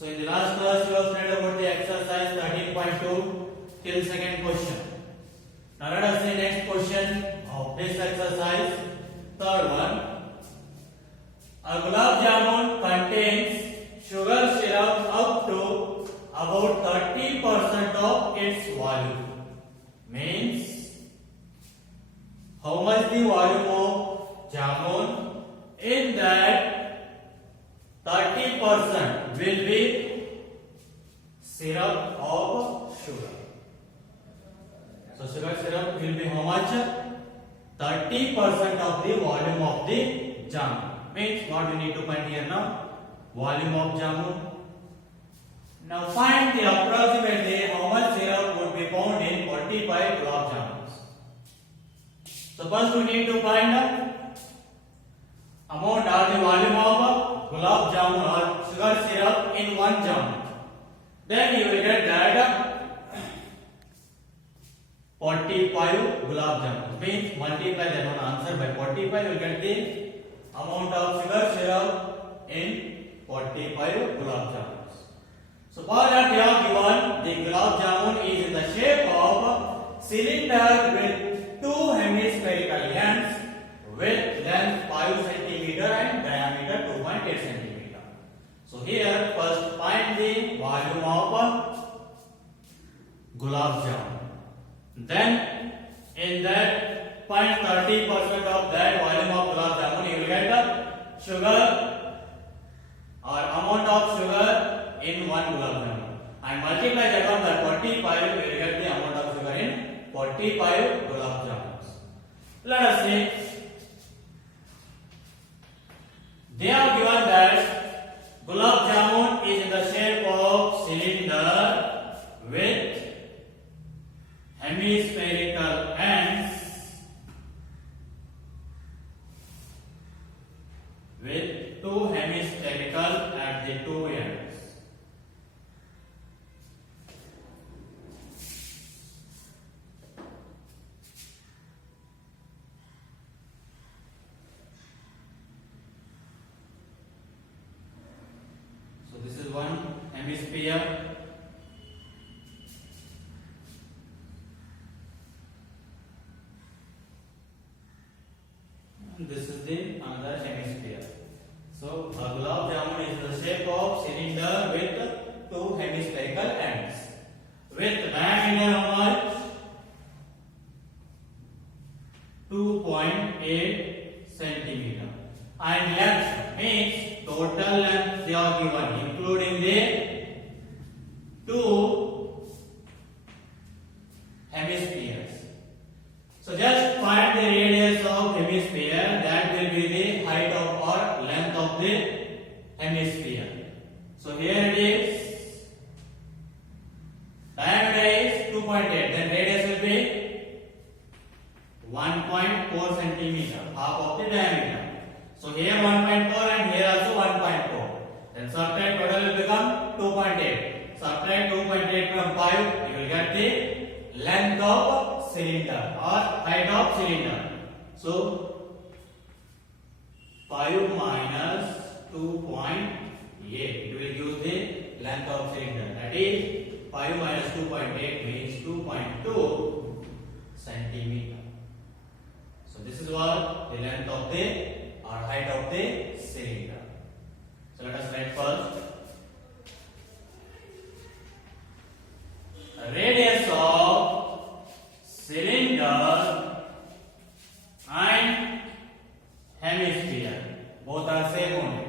So in the last class we have studied about the exercise 13.2 till second question. Now let us see next question of this exercise, third one. A gulab jamun contains sugar syrup up to about 30% of its volume. Means how much the volume of jamun in that 30% will be syrup of sugar. So sugar syrup will be how much? 30% of the volume of the jamun. Means what we need to find here now? Volume of jamun. Now find the approximately how much syrup would be found in 45 gulab jamuns. So first we need to find amount or the volume of gulab jamun or sugar syrup in one jamun. Then you will get that 45 gulab jamun. Means multiply that one answer by 45, you will get the amount of sugar syrup in 45 gulab jamuns. So for that we have given the gulab jamun is in the shape of cylinder with two hemispherical ends with length 5 cm and diameter 2.8 cm. So here first find the volume of gulab jamun. Then in that find 30% of that volume of gulab jamun, you will get the sugar or amount of sugar in one gulab jamun. And multiply that one by 45, you will get the amount of sugar in 45 gulab jamuns. Let us see. They have given that gulab jamun is in the shape of cylinder with hemispherical ends with two hemispherical at the two ends. So this is one hemisphere. This is the another hemisphere. So a gulab jamun is the shape of cylinder with two hemispherical ends with diameter how much? 2.8 centimeter and length means total length they are given including the two hemispheres. So just find the radius of hemisphere, that will be the height of or length of the hemisphere. So here it is, diameter is 2.8, then radius will be 1.4 centimeter, half of the diameter. So here 1.4 and here also 1.4. Then subtract, total will become 2.8. Subtract 2.8 from 5, you will get the length of cylinder or height of cylinder. So 5 minus 2.8, it will give the length of cylinder. That is 5 minus 2.8 means 2.2 centimeter. So this is what the length of the or height of the cylinder. So let us write first. Radius of cylinder and hemisphere both are same only.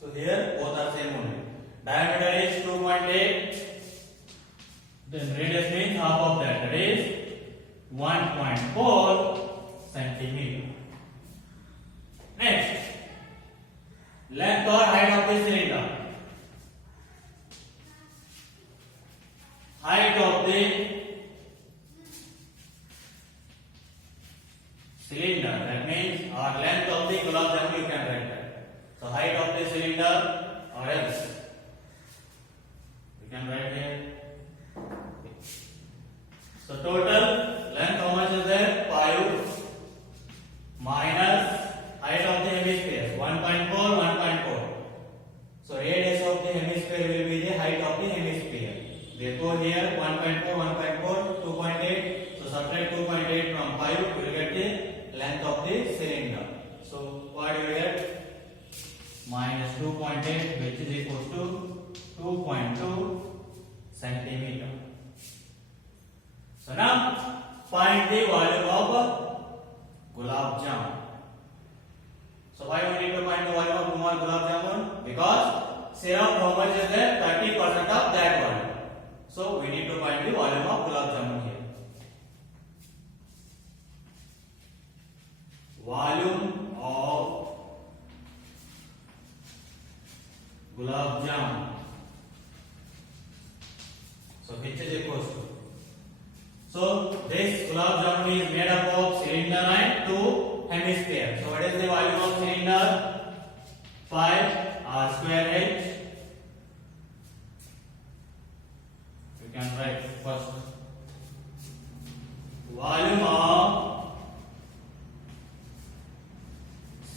So here both are same only. Diameter is 2.8. Then radius means half of that. That is 1.4 centimeter. Next, length or height of the cylinder. Height of the cylinder, that means or length of the gulab jamun, you can write that. So height of the cylinder or else you can write here. So total length how much is there? 5 minus height of the hemisphere 1.4, 1.4. So radius of the hemisphere square will be the height of the hemisphere. Therefore here 1.4, 1.4, 2.8. So subtract 2.8 from 5, you will get the length of the cylinder. So what you will get? Minus 2.8, which is equals to 2.2 centimeter. So now find the volume of gulab jamun. So why we need to find the volume of gulab jamun? Because syrup, how much is there? 30% of that volume. So we need to find the volume of gulab jamun here. Volume of gulab jamun. So which is equals to. So this gulab jamun is made up of cylinder and two hemisphere. So what is the volume of cylinder? 5 r square h. You can write first. Volume of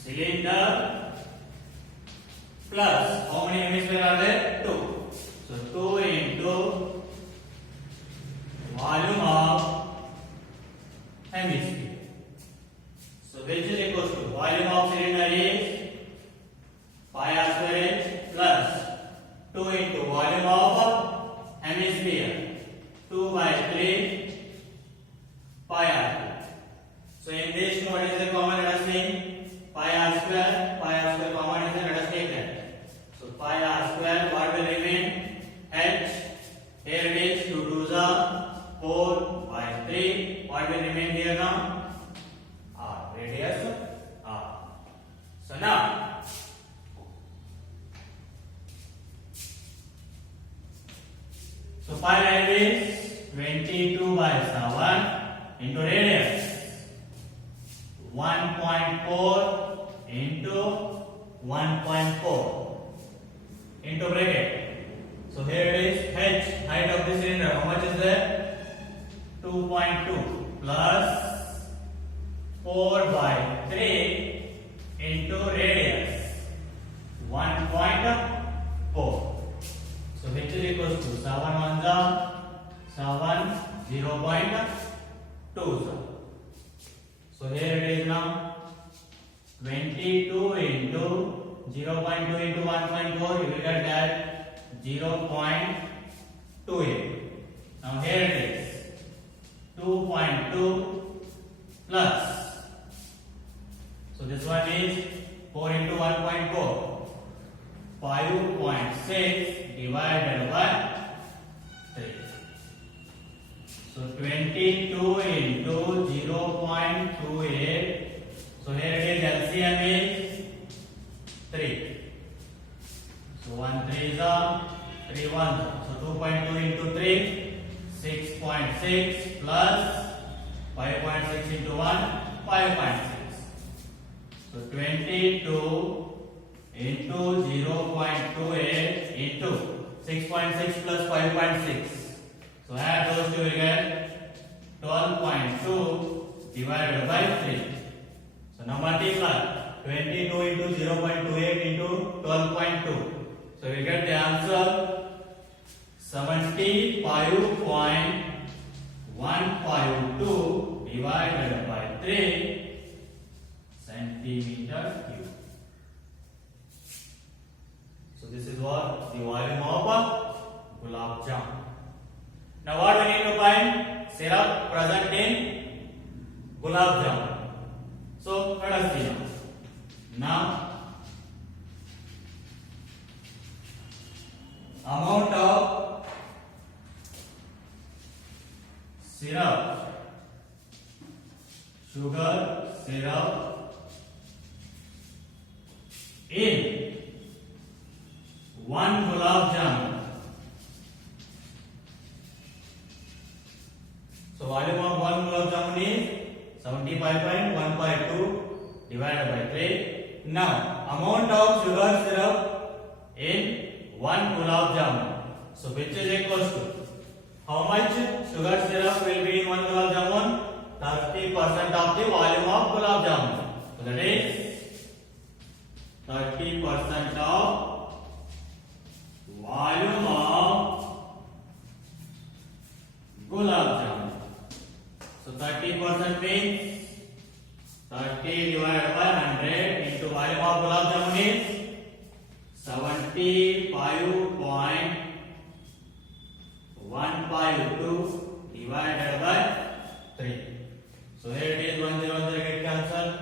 cylinder plus how many hemisphere are there? 2. So 2 into volume of hemisphere. So which is equals to volume of cylinder is 5 r square h plus 2 into volume of hemisphere 2 by 3 pi r. So in this what is the common? Let us see pi r square common is let us take that. So pi r square what will remain? H. Here it is 2 to the 4 by 3. What will remain here now? R. Radius R. So now so pi value is 22 by 7 into radius 1.4 into 1.4 into bracket. So here it is h, height of the cylinder. How much is there? 2.2 plus 4 by 3 into radius 1.4. So which is equals to 7 1 7 0.2. So here it is now 22 into 0.2 into 1.4. You will get that 0.28. Now here it is 2.2 plus. So this one is 4 into 1.4. 5.6 divided by 3. So 22 into 0.28. So here it is LCM is 3. So 1 3 is 3 1. So 2.2 into 3 6.6 plus 5.6 into 1 5.6. So 22 into 0.28 into 6.6 plus 5.6. So add those two, you get 12.2 divided by 3. So now multiply 22 into 0.28 into 12.2. So we get the answer 75.152 divided by 3 centimeter cube. So this is what the volume of gulab jamun. Now what we need to find? Syrup present in gulab jamun. So let us see now. Amount of syrup, sugar syrup in 1 gulab jamun. So volume of 1 gulab jamun is 75.152 divided by 3. Now amount of sugar syrup in 1 gulab jamun. So which is equals to how much sugar syrup will be in 1 gulab jamun? 30% of the volume of gulab jamun. So that is 30% of volume 25.152 divided by 3. So here it is 100 get cancelled.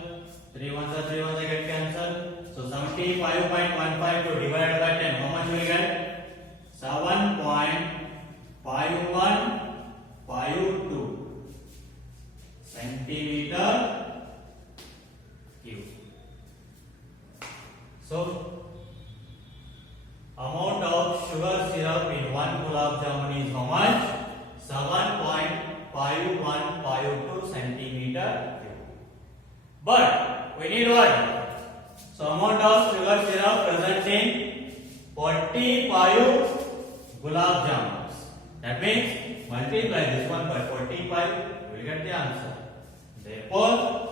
3 ones are 3 ones get cancelled. So 75.152 divided by 10. How much will you get? 7.5152 centimeter cube. So amount of sugar syrup in 1 gulab jamun is how much? 7.5152 centimeter cube. But we need what? So amount of sugar syrup present in 45 gulab jamuns. That means multiply this one by 45, we will get the answer. Therefore,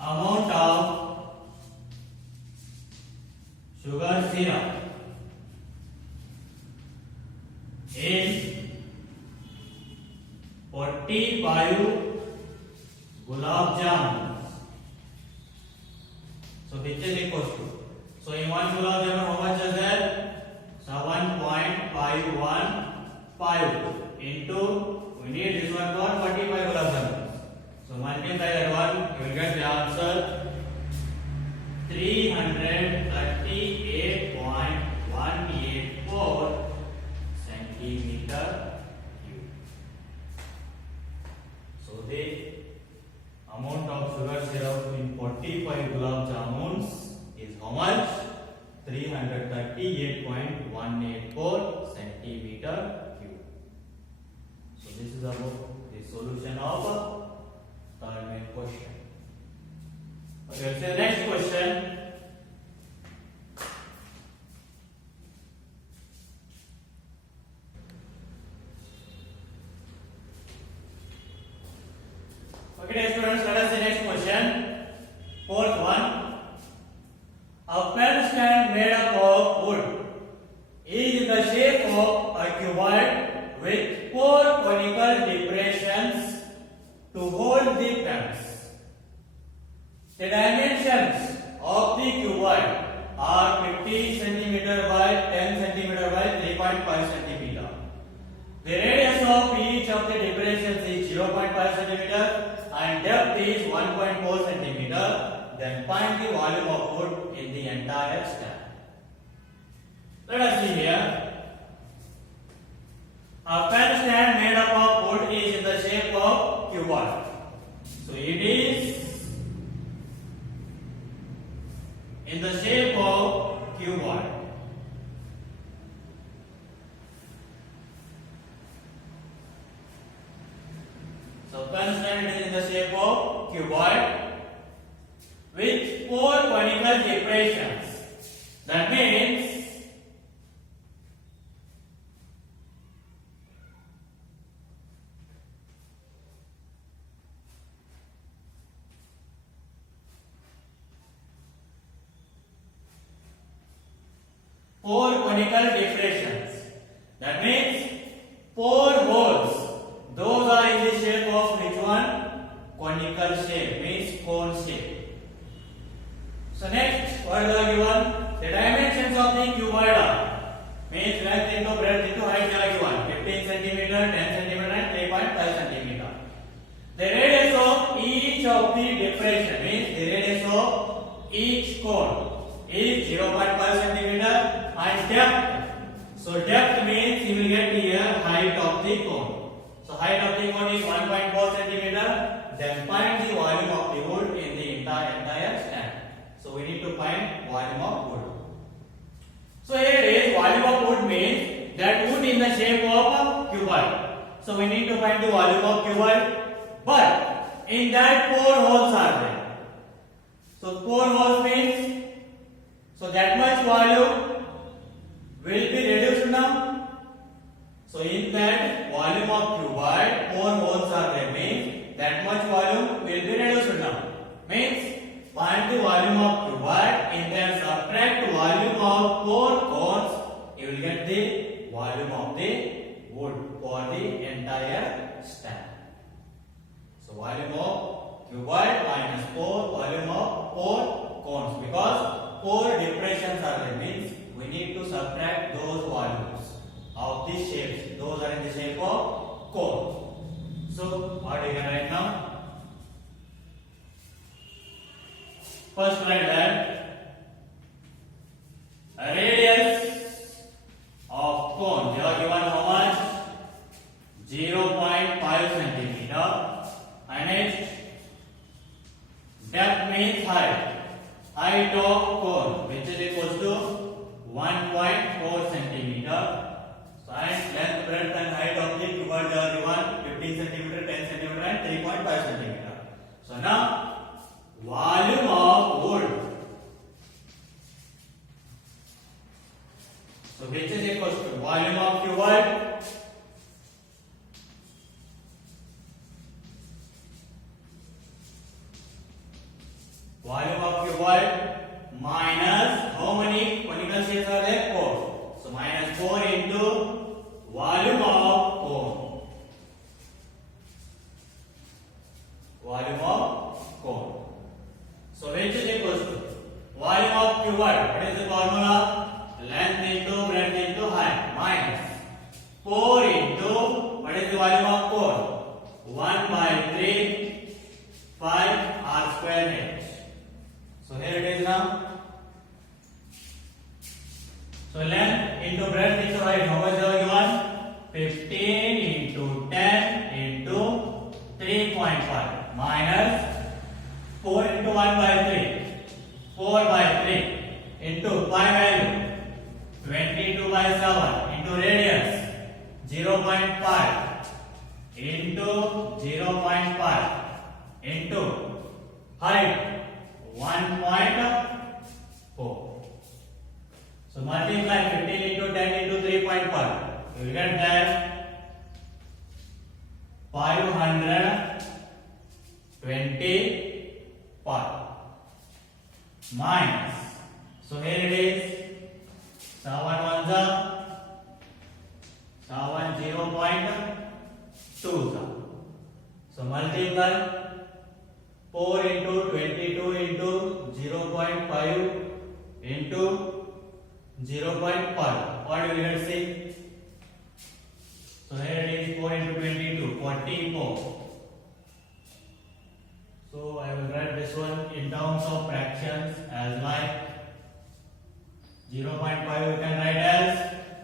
amount of sugar syrup in 45 gulab jamuns. So which is equals to? So in 1 gulab jamun how much is there? 7.515 into, we need this one for 45 gulab jamuns. So multiply that one, you will get the answer 338.184 centimeter cube. So the amount of sugar syrup in 45 gulab jamuns is how much? 338.184 centimeter cube. So this is about the solution of third main question. Okay, let's say next question. Okay, dear students, let us see next question. Fourth one. A pen stand made up of wood is in the shape of a cuboid with 4 conical depressions to hold the pens. The dimensions of the cuboid are 50 cm by 10 cm by 3.5 cm. The radius of each of the depressions is 0.5 cm and depth is 1.4 cm. Then find the volume of wood in the entire stand. Let us see here. A pen stand made up of wood is in the shape of cuboid. So it is in the shape of cuboid. So pen stand is in the shape of cuboid with 4 conical depressions. That means four conical depressions. That means 4 holes. Those are in the shape of which one? Conical shape, means cone shape. So next, what is the given? The dimensions of the cuboid are, means length into breadth into height are given. 15 cm, 10 cm and 3.5 cm. The radius of each of the depression, means the radius of each cone is 0.5 cm and depth. So depth means you will get here height of the cone. So height of the cone is 1.4 cm. Then find the volume of the wood in the entire stand. So we need to find volume of wood. So here is volume of wood means that wood in the shape of a cuboid. So we need to find the volume of cuboid. But in that 4 holes are there. So 4 holes means, so that much volume will be reduced now. So in that volume of cuboid, 4 holes are there, means that much volume will be reduced now. Means find the volume of cuboid and then subtract volume of 4 cones, you will get the volume of the wood for the entire stand. So volume of cuboid minus 4 volume of 4 cones, because 4 depressions are there, means we need to subtract those volumes of these shapes. Those are in the shape of cone. So what we can write now? First write that radius of cone, they are given how much? 0.5 centimeter, and next depth means height of cone, which is equals to 1.4 centimeter. So and length, breadth and height of the cuboid are given 15 centimeter, 10 centimeter and 3.5 centimeter. So now volume of wood, so which is equals to volume of cuboid minus how many conical shapes are there? 4. So minus 4 into volume of cone. Volume of cone. So which is equals to volume of cuboid. What is the formula? Length into breadth into height minus 4 into what is the volume of cone? 1 by 3 5 r square h. So here it is now. So length into breadth into height, how much are given? 15 into 10 into 3.5 minus 4 into 1 by 3, 4 by 3 into 5 value, 22 by 7 into radius, 0.5 into 0.5 into height, 1.4. So multiply 15 into 10 into 3.5. You will get that 525 minus. So here it is 7 1 7 0.2. So multiply 4 into 22 into 0.5 into 0.5. What will you get? See? So here it is 4 into 22, 44. So I will write this one in terms of fractions as like 0.5 you can write as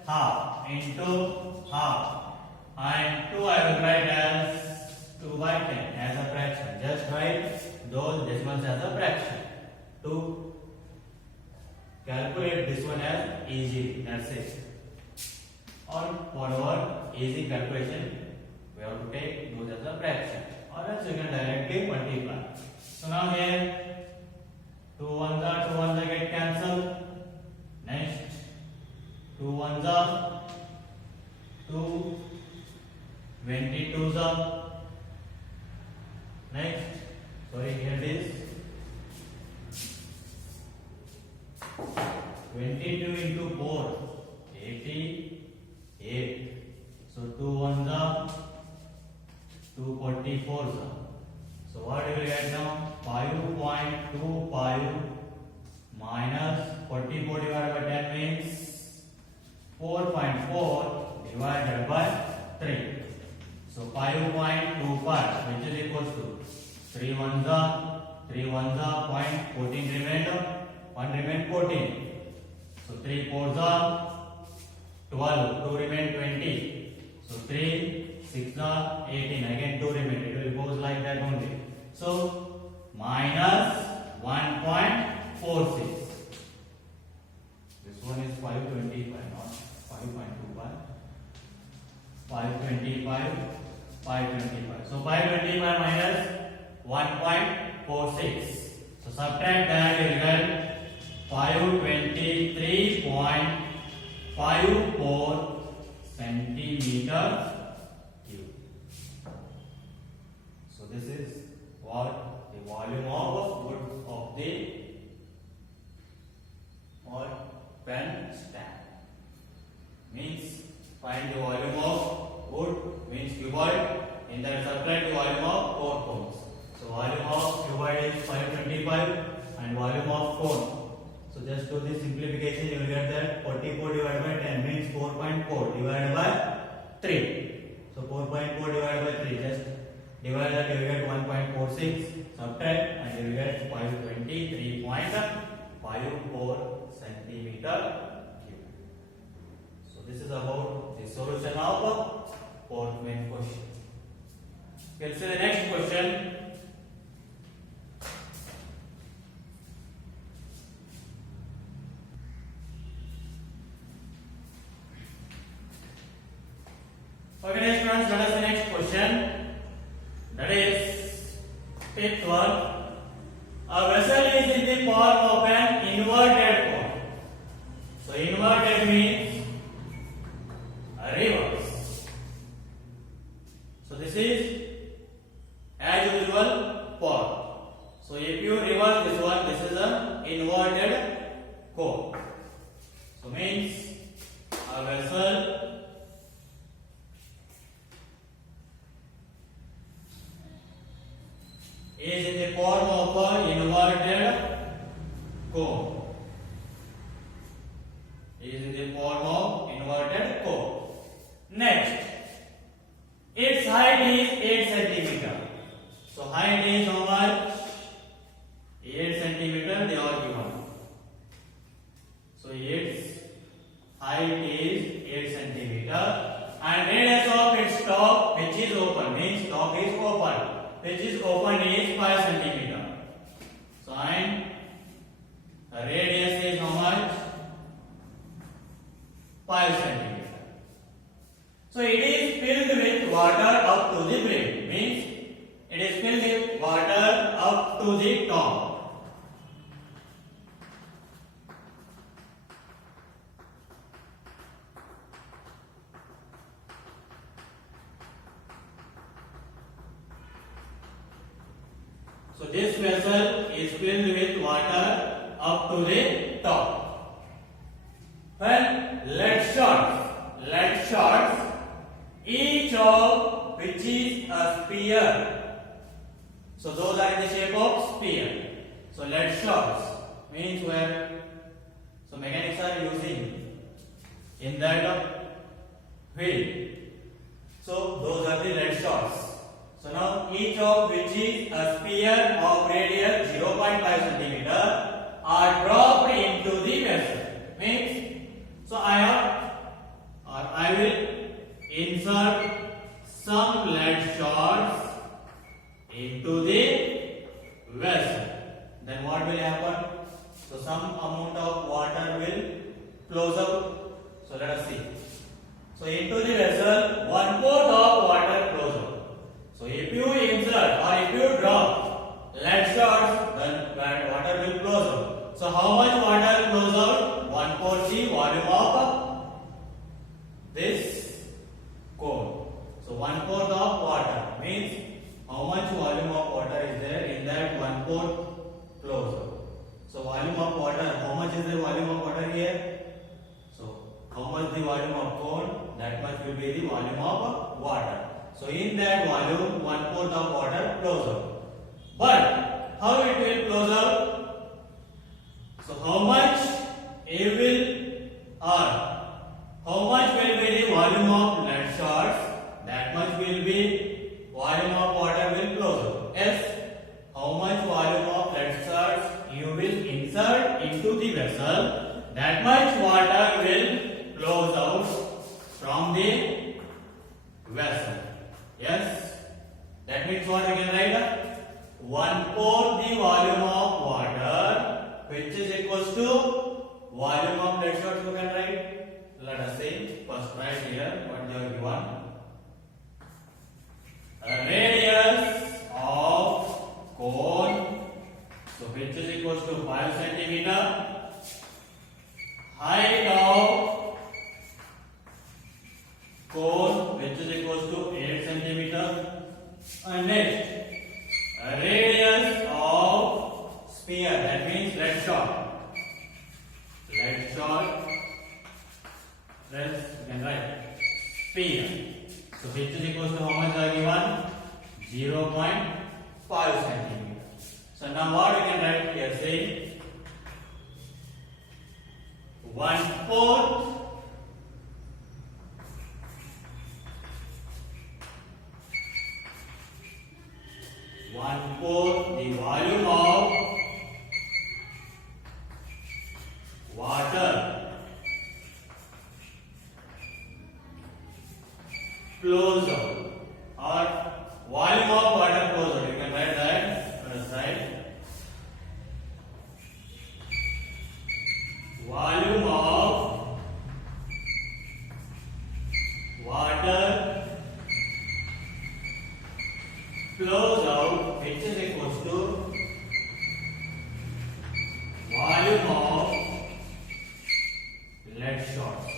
half into half, and 2 I will write as 2 by 10 as a fraction. Just write those decimals as a fraction to calculate this one as easy. That's it. Or for our easy calculation, we have to take those as a fraction, or else you can directly multiply. So now here 2 1s get cancelled. Next 2 1s 2, 22s. Next, sorry, here it is 22 into 4, 88. So 2 1s 2 44s. So what do we get now? 5.25 minus 44 divided by 10 means 4.4 divided by 3. So 5.25, which is equals to 3 1s 0.14 remained, 1 remained 14. So 3 4s are 12, 2 remain 20. So 3 6 are 18, again 2 remain. It will goes like that only. So minus 1.46. This one is 525, not 5.25. 525. So 525 minus 1.46. So subtract that, you will get 523.54 centimeter cube. So this is what the volume of wood of the or pen stand means. Find the volume of wood means cuboid, in that subtract the volume of 4 cones. So volume of and volume of cone. So just do this simplification, you will get that 44 divided by 10 means 4.4 divided by 3. So 4.4 divided by 3, just divide that, you will get 1.46, subtract and you will get 523.54 centimeter cube. So this is about the solution of fourth main question. Let's see the next question. Okay, next friends, let us the next question. That is fifth one. A vessel is in the form of an inverted cone. So inverted means a reverse. So this is as usual form. So if you reverse this one, this is an inverted cone. So means a vessel is in the form of an inverted cone. Is in the form of inverted cone. Next, its height is 8 centimeter. So height is how much? 8 centimeter they are given. So its height is 8 centimeter and radius of its top, which is open, means top is open, which is open is 5 centimeter. So and radius is how much? 5 centimeter. So it is filled with water up to the brim, means it is filled with water up to the top. So this vessel is filled with water up to the top. When lead shots, each of which is a sphere. So those are in the shape of sphere. So lead shots means where, so mechanics are using in that wheel. So those are the lead shots. So now each of which is a sphere of radius 0.5 centimeter are dropped into the vessel. Means, so I will insert some lead shots into the vessel. Then what will happen? So some amount of water will flows out. So let us see. So into the vessel 1/4 of water flows out. So if you insert or if you drop lead shots, then water will flow out. So how much water flows out? 1/4 the volume of this cone. So 1/4 of water means how much volume of water is there in that 1/4 flows out. So volume of water, how much is the volume of water here? So how much the volume of cone? That much will be the volume of water. So in that volume, 1/4 of water flows out. But how it will flow out? So how much it will how much will be the volume of lead shots? That much will be volume of water will flow out. Yes. How much volume of lead shots you will insert into the vessel? That much water will flow out from the vessel. Yes, that means what we can write? 1/4 the volume of water, which is equals to volume of lead shots. You can write. Let us see. First, write here what they are given. A radius of cone, so which is equals to 5 centimeter. Height of cone, which is equals to 8 centimeter. And next, a radius of sphere, that means lead shot. Lead shot, let's you can write sphere. So which is equals to how much are given? 0.5 centimeter. So now what we can write here saying 1/4 the volume of water flows out, or volume of water flows out. You can write that on the side. Volume of water flows out, which is equals to volume of lead shots.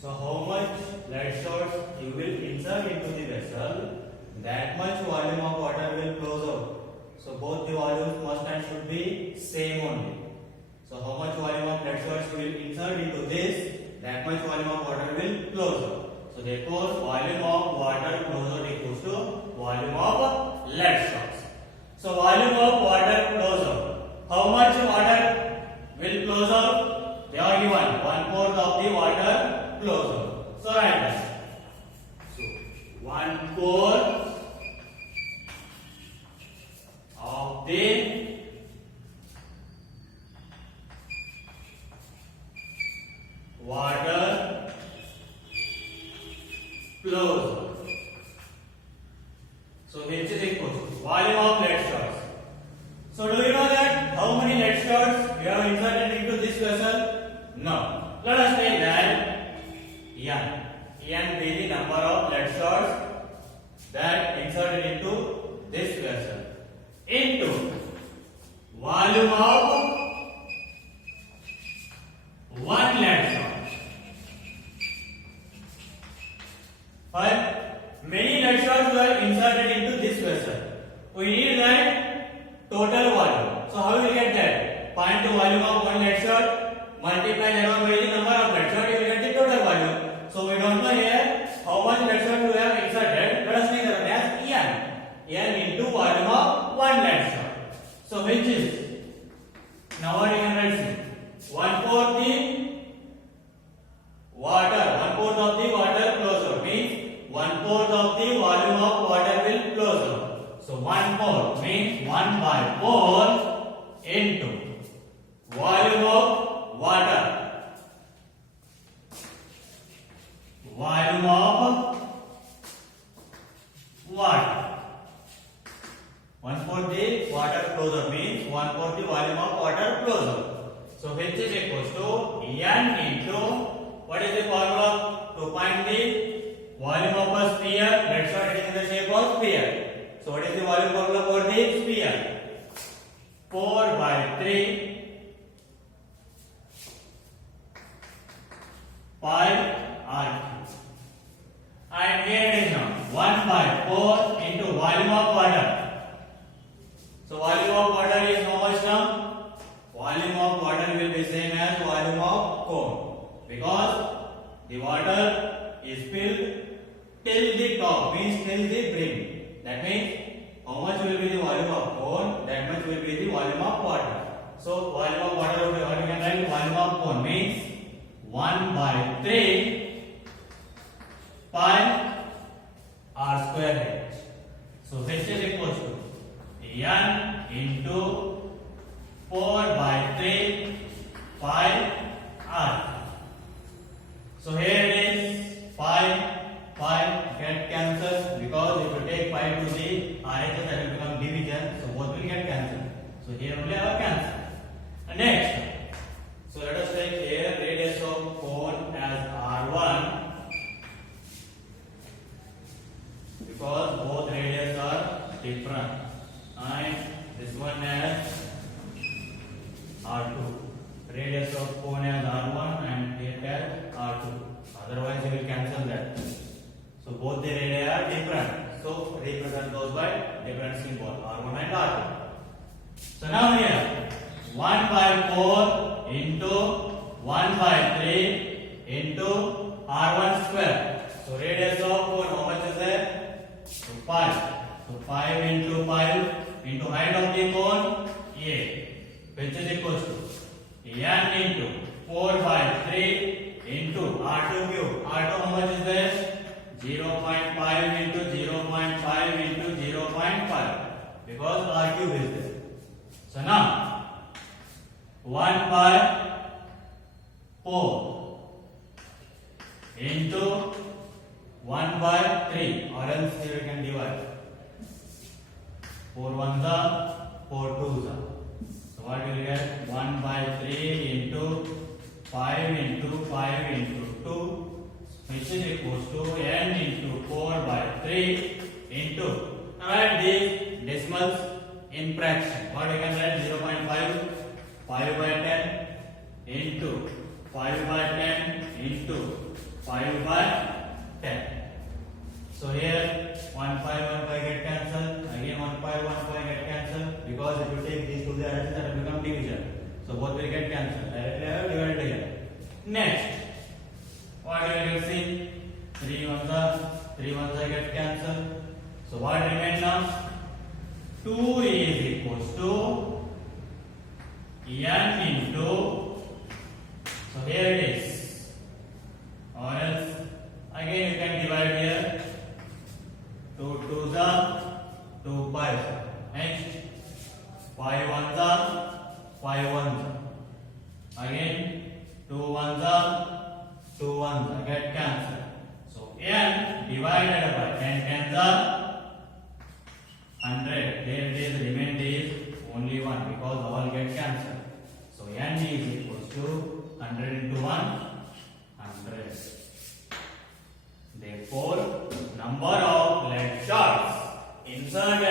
So how much lead shots you will insert into the vessel, that much volume of water will flow out. So both the volumes must and should be same only. So how much volume of lead shots you will insert into this, that much volume of water will flow out. So therefore volume of water flows out equals to volume of lead shots. So volume of water flows out. How much water will flow out? They are given. 1/4 of the water flows out. So write that. So 1/4 of the water flows out. So which is equal to volume of lead shots. So do you know that how many lead shots you have inserted into this vessel? No. Let us take that N be the number of lead shots that inserted into this vessel into volume of one lead shot. But many lead shots were inserted into this vessel. We need that total volume. So how will we get that? Find the volume of one lead shot, multiply that by the number of lead shot, you will get the total volume. So we don't know here how much lead shot we have inserted. Let us make that as N into volume of one lead shot. So which is, now what you can write? 1/4 the water, 1/4 of the water flows out, means 1/4 of the volume of water will flow out. So 1/4 means 1/4 into volume of water. Volume of water. 1/4 the water flows out means 1/4 the volume of water flows out. So which is equals to N into, what is the formula to find the volume of a sphere? Let's start it in the shape of sphere. So what is the volume formula for the sphere? 4/3 pi r cube. And here it is now 1/4 into volume of water. So volume of water is how much now? Volume of water will be same as volume of cone, because the water is filled till the top, means till the brim. That means how much will be the volume of cone, that much will be the volume of water. So volume of water, what you can write, volume of cone means 1/3 pi r square h. So which is equal to N into 4/3 pi r. So here it is pi get cancelled, because if you take pi to the RHS, that will become division, so both will get cancelled. So here only I have cancelled. And next, so let us take here radius of cone as R1, because both radius are different, and this one as R2. Radius of cone as R1 and here as R2. Otherwise you will cancel that. So both the radii are different. So represent those by different symbol, R1 and R2. So now here 1/4 into 1/3 into R1 square. So radius of cone, how much is there? So 5. So 5 into 5 into height of the cone A. which is equals to n into 4 by 3 into r2 cube. R2 how much is there? 0.5 into 0.5 into 0.5 because r cube is there. So now 1 by 4 into 1 by 3, or else here you can divide. 4 ones are 4 twos are. So what will you get? 1 by 3 into 5 into 5 into 2, which is equals to n into 4 by 3 into, now add these decimals in fraction. What you can write? 0.5, 5 by 10 into 5 by 10 into 5 by 10. So here 1 5 get cancelled, again 1 5 get cancelled, because if you take these two directions that will become division. So both will get cancelled. Directly I have divided here. Next, what you will see? 3 ones get cancelled. So what remains now? 2 is equals to n into, so here it is, or else again you can divide here. 2 twos are 2 5s. Next 5 ones are 5 ones. Again 2 ones are 2 ones get cancelled. So n divided by 10 tens are 100. There it is, remainder is only 1 because all get cancelled. So n is equals to 100 into 1, 100. Therefore, number of lead shots inserted